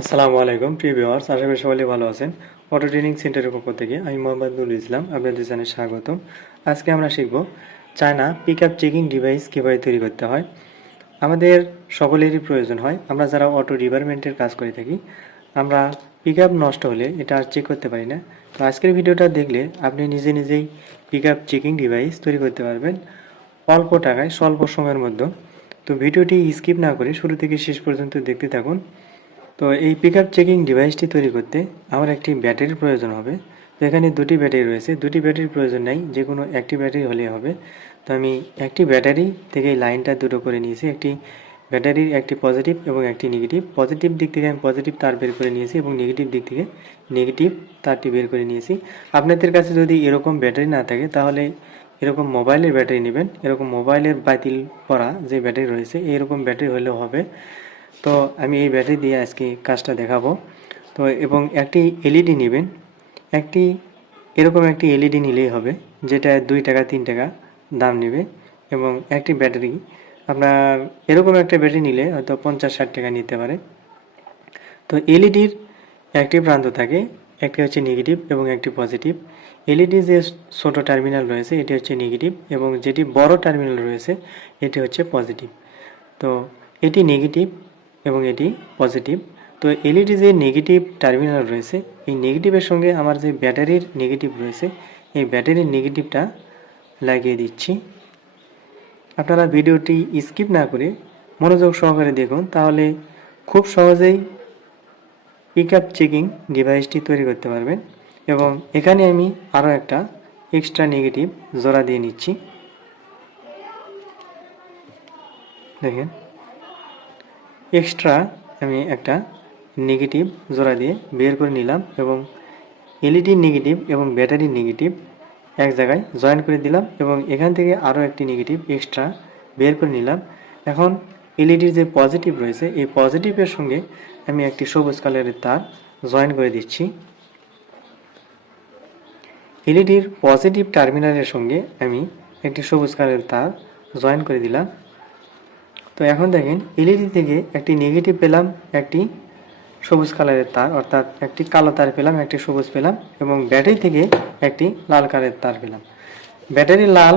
আসসালামু আলাইকুম, প্রিয় ভিউয়ার্স, আশা করি সবাই ভালো আছেন। অটো ট্রেনিং সেন্টারের পক্ষ থেকে আমি মোহাম্মদ নুরুল ইসলাম, আপনাদের জানাই স্বাগতম। আজকে আমরা শিখব China pick up checking device কীভাবে তৈরি করতে হয়। আমাদের সকলেরই প্রয়োজন হয়, আমরা যারা অটো ডিপার্টমেন্টের কাজ করে থাকি, আমরা পিক আপ নষ্ট হলে এটা আর চেক করতে পারি না। তো আজকের ভিডিওটা দেখলে আপনি নিজে নিজেই পিক আপ চেকিং ডিভাইস তৈরি করতে পারবেন, অল্প টাকায়, স্বল্প সময়ের মধ্যে। তো ভিডিওটি স্কিপ না করে শুরু থেকে শেষ পর্যন্ত দেখতে থাকুন। তো এই পিক আপ চেকিং ডিভাইসটি তৈরি করতে আমার একটি ব্যাটারির প্রয়োজন হবে। তো এখানে দুটি ব্যাটারি রয়েছে। দুটি ব্যাটারির প্রয়োজন নাই, যে কোনো একটি ব্যাটারি হলেই হবে। তো আমি একটি ব্যাটারি থেকে লাইনটা দুটো করে নিয়েছি। একটি ব্যাটারির একটি পজিটিভ এবং একটি নেগেটিভ পজিটিভ দিক থেকে আমি পজিটিভ তার বের করে নিয়েছি এবং নেগেটিভ দিক থেকে নেগেটিভ তারটি বের করে নিয়েছি। আপনাদের কাছে যদি এরকম ব্যাটারি না থাকে, তাহলে এরকম মোবাইলের ব্যাটারি নেবেন। এরকম মোবাইলের বাতিল করা যে ব্যাটারি রয়েছে, এরকম ব্যাটারি হলেও হবে। তো আমি এই ব্যাটারি দিয়ে আজকে কাজটা দেখাবো। তো এবং একটি এলইডি নেবেন। একটি, এরকম একটি এলইডি নিলেই হবে, যেটা দুই টাকা, তিন টাকা দাম নেবে। এবং একটি ব্যাটারি আপনার এরকম একটা ব্যাটারি নিলে হয়তো পঞ্চাশ, ষাট টাকা নিতে পারে। তো এলইডির একটি প্রান্ত থাকে, একটি হচ্ছে নেগেটিভ এবং একটি পজিটিভ এলইডি যে ছোট টার্মিনাল রয়েছে, এটি হচ্ছে নেগেটিভ এবং যেটি বড় টার্মিনাল রয়েছে, এটি হচ্ছে পজিটিভ তো এটি নেগেটিভ এবং এটি পজিটিভ তো এলইডি যে নেগেটিভ টার্মিনাল রয়েছে, এই নেগেটিভের সঙ্গে আমার যে ব্যাটারির নেগেটিভ রয়েছে, এই ব্যাটারির নেগেটিভটা লাগিয়ে দিচ্ছি। আপনারা ভিডিওটি স্কিপ না করে মনোযোগ সহকারে দেখুন, তাহলে খুব সহজেই পিক আপ চেকিং ডিভাইসটি তৈরি করতে পারবেন এবং এখানে আমি আরও একটা এক্সট্রা নেগেটিভ জোড়া দিয়ে নিচ্ছি। দেখেন। এক্সট্রা আমি একটা নেগেটিভ জোড়া দিয়ে বের করে নিলাম এবং এলইডি নেগেটিভ এবং ব্যাটারি নেগেটিভ এক জায়গায় জয়েন করে দিলাম এবং এখান থেকে আরও একটি নেগেটিভ এক্সট্রা বের করে নিলাম। এখন এলইডির যে পজিটিভ রয়েছে, এই পজিটিভের সঙ্গে আমি একটি সবুজ কালারের তার জয়েন করে দিচ্ছি। এলইডির পজিটিভ টার্মিনালের সঙ্গে আমি একটি সবুজ কালারের তার জয়েন করে দিলাম। তো এখন দেখেন এলইডি থেকে একটি নেগেটিভ পেলাম, একটি সবুজ কালারের তার, অর্থাৎ একটি কালো তার পেলাম, একটি সবুজ পেলাম এবং ব্যাটারি থেকে একটি লাল কালারের তার পেলাম। ব্যাটারি লাল,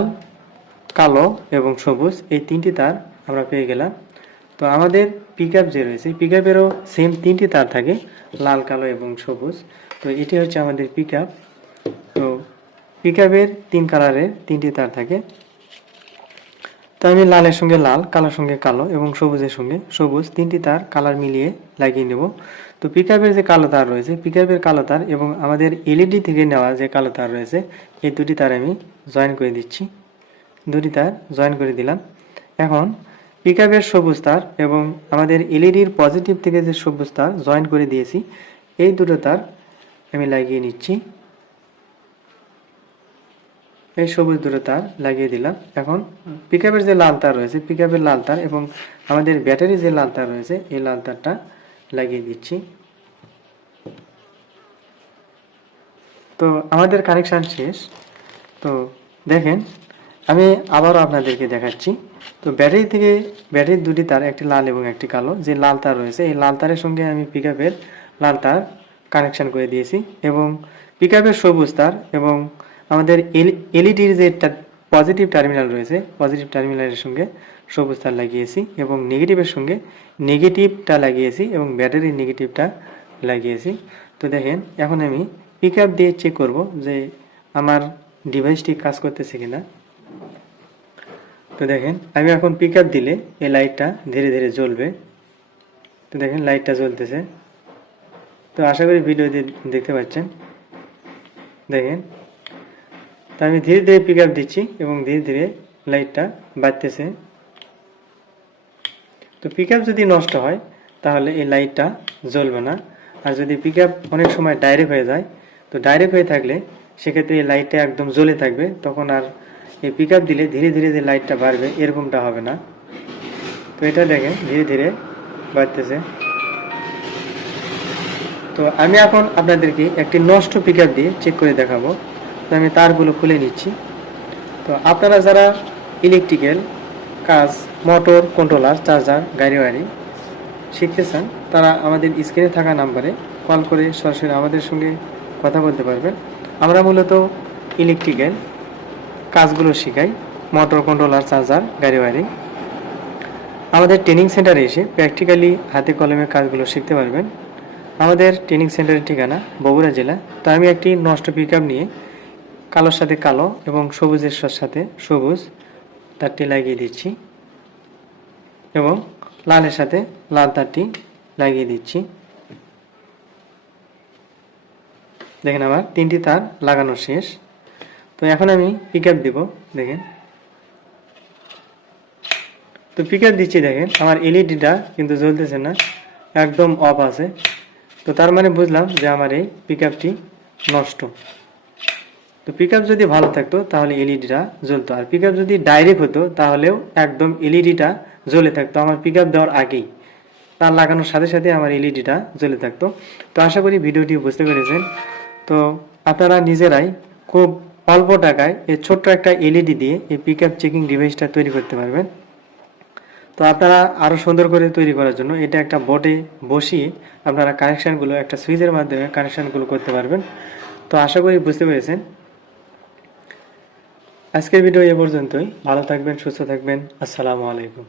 কালো এবং সবুজ এই তিনটি তার আমরা পেয়ে গেলাম। তো আমাদের পিক যে রয়েছে পিক আপেরও সেম তিনটি তার থাকে, লাল, কালো এবং সবুজ। তো এটি হচ্ছে আমাদের পিক তো পিক তিন কালারের তিনটি তার থাকে। তো আমি লালের সঙ্গে লাল, কালোর সঙ্গে কালো এবং সবুজের সঙ্গে সবুজ। তিনটি তার কালার মিলিয়ে লাগিয়ে নেব। তো পিকআপের যে কালো তার রয়েছে পিকআপের কালো তার এবং আমাদের এলইডি থেকে নেওয়া যে কালো তার রয়েছে, এই দুটি তার আমি জয়েন করে দিচ্ছি। দুটি তার জয়েন করে দিলাম। এখন পিকআপের সবুজ তার এবং আমাদের এলইডির পজিটিভ থেকে যে সবুজ তার জয়েন করে দিয়েছি, এই দুটো তার আমি লাগিয়ে নিচ্ছি। এই সবুজ দুটো তার লাগিয়ে দিলাম। এখন পিকআপের যে লাল তার রয়েছে পিকআপের লাল তার এবং আমাদের ব্যাটারি যে লাল তার রয়েছে, এই লাল তারটা লাগিয়ে দিচ্ছি। তো আমাদের কানেকশান শেষ। তো দেখেন, আমি আবারও আপনাদেরকে দেখাচ্ছি। তো ব্যাটারি থেকে ব্যাটারির দুটি তার, একটি লাল এবং একটি কালো, যে লাল তার রয়েছে, এই লাল তারের সঙ্গে আমি পিকআপের লাল তার কানেকশান করে দিয়েছি এবং পিকআপের সবুজ তার এবং আমাদের এলইডির যে পজিটিভ টার্মিনাল রয়েছে পজিটিভ টার্মিনালের সঙ্গে সবুজ তার লাগিয়েছি এবং নেগেটিভের সঙ্গে নেগেটিভটা লাগিয়েছি এবং ব্যাটারির নেগেটিভটা লাগিয়েছি। তো দেখেন, এখন আমি পিক দিয়ে চেক করব যে আমার ডিভাইসটি কাজ করতেছে কিনা। তো দেখেন, আমি এখন পিক দিলে এই লাইটটা ধীরে ধীরে জ্বলবে। তো দেখেন লাইটটা জ্বলতেছে। তো আশা করি ভিডিও দেখতে পাচ্ছেন। দেখেন তো আমি ধীরে ধীরে পিক দিচ্ছি এবং ধীরে ধীরে লাইটটা বাড়তেছে। তো পিক যদি নষ্ট হয়, তাহলে এই লাইটটা জ্বলবে না। আর যদি পিক অনেক সময় ডাইরেক্ট হয়ে যায়, তো ডাইরেক্ট হয়ে থাকলে সেক্ষেত্রে এই লাইটটা একদম জ্বলে থাকবে। তখন আর এই পিক দিলে ধীরে ধীরে যে লাইটটা বাড়বে, এরকমটা হবে না। তো এটা দেখেন, ধীরে ধীরে বাড়তেছে। তো আমি এখন আপনাদেরকে একটি নষ্ট পিক দিয়ে চেক করে দেখাবো। তো আমি তারগুলো খুলে নিচ্ছি। তো আপনারা যারা ইলেকট্রিক্যাল কাজ মোটর কন্ট্রোলার চার্জার গাড়ি গাড়ি শিখতে চান, তারা আমাদের স্ক্রিনে থাকা নাম্বারে কল করে সরাসরি আমাদের সঙ্গে কথা বলতে পারবেন। আমরা মূলত ইলেকট্রিক্যাল কাজগুলো শেখাই মোটর কন্ট্রোলার চার্জার গাড়ি ওয়ারিং আমাদের ট্রেনিং সেন্টারে এসে প্র্যাকটিক্যালি হাতে কলমে কাজগুলো শিখতে পারবেন। আমাদের ট্রেনিং সেন্টারের ঠিকানা বগুড়া জেলা। তো আমি একটি নষ্ট পিক নিয়ে কালোর সাথে কালো এবং সবুজের সাথে সবুজ। তারটি লাগিয়ে দিচ্ছি। এবং লালের সাথে লাল তারটি লাগিয়ে দিচ্ছি। দেখেন আমার তিনটি তার লাগানো শেষ। তো এখন আমি পিক আপ দিব, দেখেন। তো পিক আপ দিচ্ছি, দেখেন। আমার এলইডিটা কিন্তু জ্বলতেছে না, একদম অফ আছে। তো তার মানে বুঝলাম যে আমার এই পিক আপটি নষ্ট। তো পিক যদি ভালো থাকতো, তাহলে এলইডিটা জ্বলতো। আর পিক যদি ডাইরেক্ট হতো, তাহলেও একদম এলইডিটা জ্বলে থাকতো। আমার পিক দেওয়ার আগেই, তার লাগানোর সাথে সাথে আমার এলইডিটা জ্বলে থাকতো। তো আশা করি ভিডিওটি বুঝতে পেরেছেন। তো আপনারা নিজেরাই খুব অল্প টাকায় এই ছোট্ট একটা এলইডি দিয়ে এই পিক চেকিং ডিভাইসটা তৈরি করতে পারবেন। তো আপনারা আরও সুন্দর করে তৈরি করার জন্য এটা একটা বোর্ডে বসিয়ে আপনারা কানেকশানগুলো একটা সুইচের মাধ্যমে কানেকশানগুলো করতে পারবেন। তো আশা করি বুঝতে পেরেছেন। আজকের ভিডিও এ পর্যন্তই। ভালো থাকবেন সুস্থ থাকবেন। আসসালামু আলাইকুম।